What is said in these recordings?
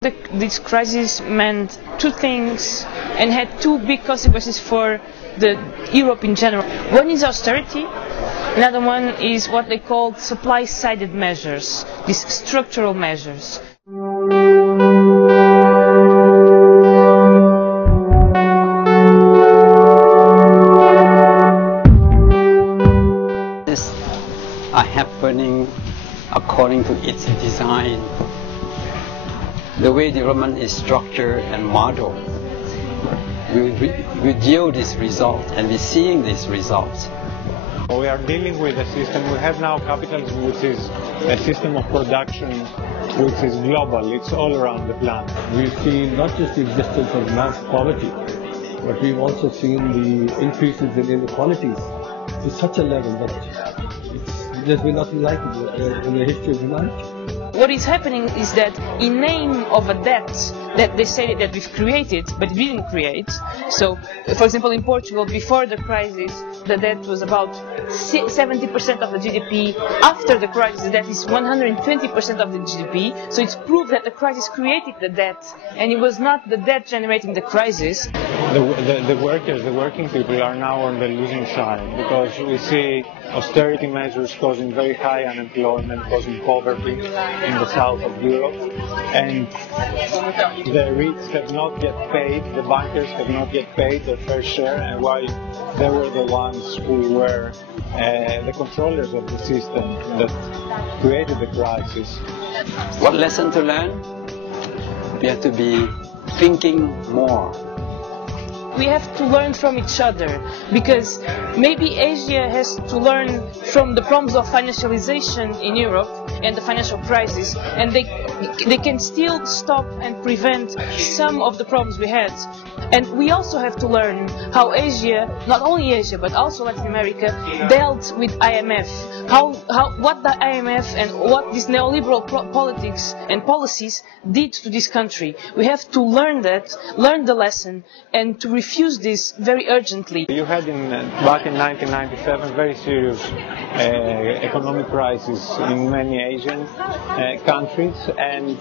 This crisis meant two things and had two big consequences for Europe in general. One is austerity, another one is what they call supply-sided measures, these structural measures. These are happening according to its design. The way development is structured and modeled, we deal this result and we're seeing these results. We are dealing with a system. We have now capitalism, which is a system of production which is global. It's all around the planet. We've seen not just the existence of mass poverty, but we've also seen the increases in inequalities to such a level that there's been nothing like it in the history of humanity. What is happening is that in name of a debt that they say that we've created, but we didn't create. So, for example, in Portugal, before the crisis, the debt was about 70% of the GDP. After the crisis, the debt is 120% of the GDP. So it's proof that the crisis created the debt, and it was not the debt generating the crisis. The workers, the working people are now on the losing side, because we see austerity measures causing very high unemployment, causing poverty in the south of Europe, and the rich have not yet paid, the bankers have not yet paid their fair share, and while they were the ones who were the controllers of the system that created the crisis. What lesson to learn? We have to be thinking more. We have to learn from each other, because maybe Asia has to learn from the problems of financialization in Europe and the financial crisis, and they can still stop and prevent some of the problems we had. And we also have to learn how Asia, not only Asia but also Latin America, dealt with IMF. What the IMF and what these neoliberal politics and policies did to this country. We have to learn that, learn the lesson, and to refuse this very urgently. You had back in 1997 very serious economic crisis in many Asian countries, and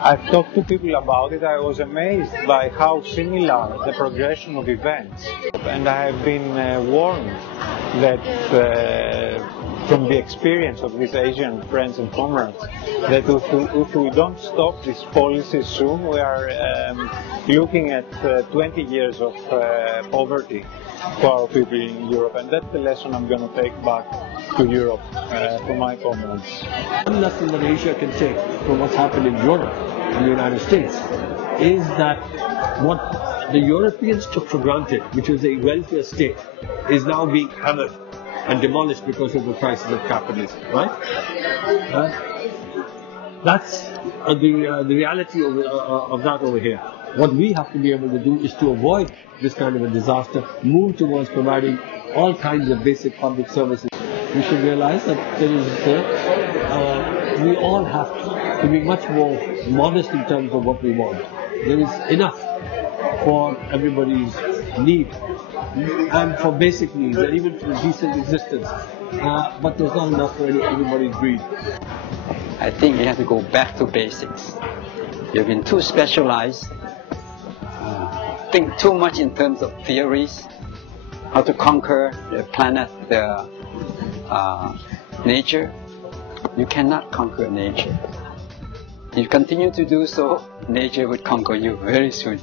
I've talked to people about it. I was amazed by how similar the progression of events, and I have been warned that from the experience of these Asian friends and comrades, that if we don't stop these policies soon, we are looking at 20 years of poverty for our people in Europe, and that's the lesson I'm going to take back to Europe for my comrades. One lesson that Asia can take from what's happened in Europe and the United States is that what the Europeans took for granted, which was a welfare state, is now being hammered and demolished because of the crisis of capitalism, right? That's the reality of that over here. What we have to be able to do is to avoid this kind of a disaster, move towards providing all kinds of basic public services. We should realize that we all have to be much more modest in terms of what we want. There is enough for everybody's need and for basic needs and even for decent existence, but there's not enough for everybody's greed. I think we have to go back to basics. We've been too specialized, think too much in terms of theories, how to conquer the planet, the nature. You cannot conquer nature. If you continue to do so, nature would conquer you very soon.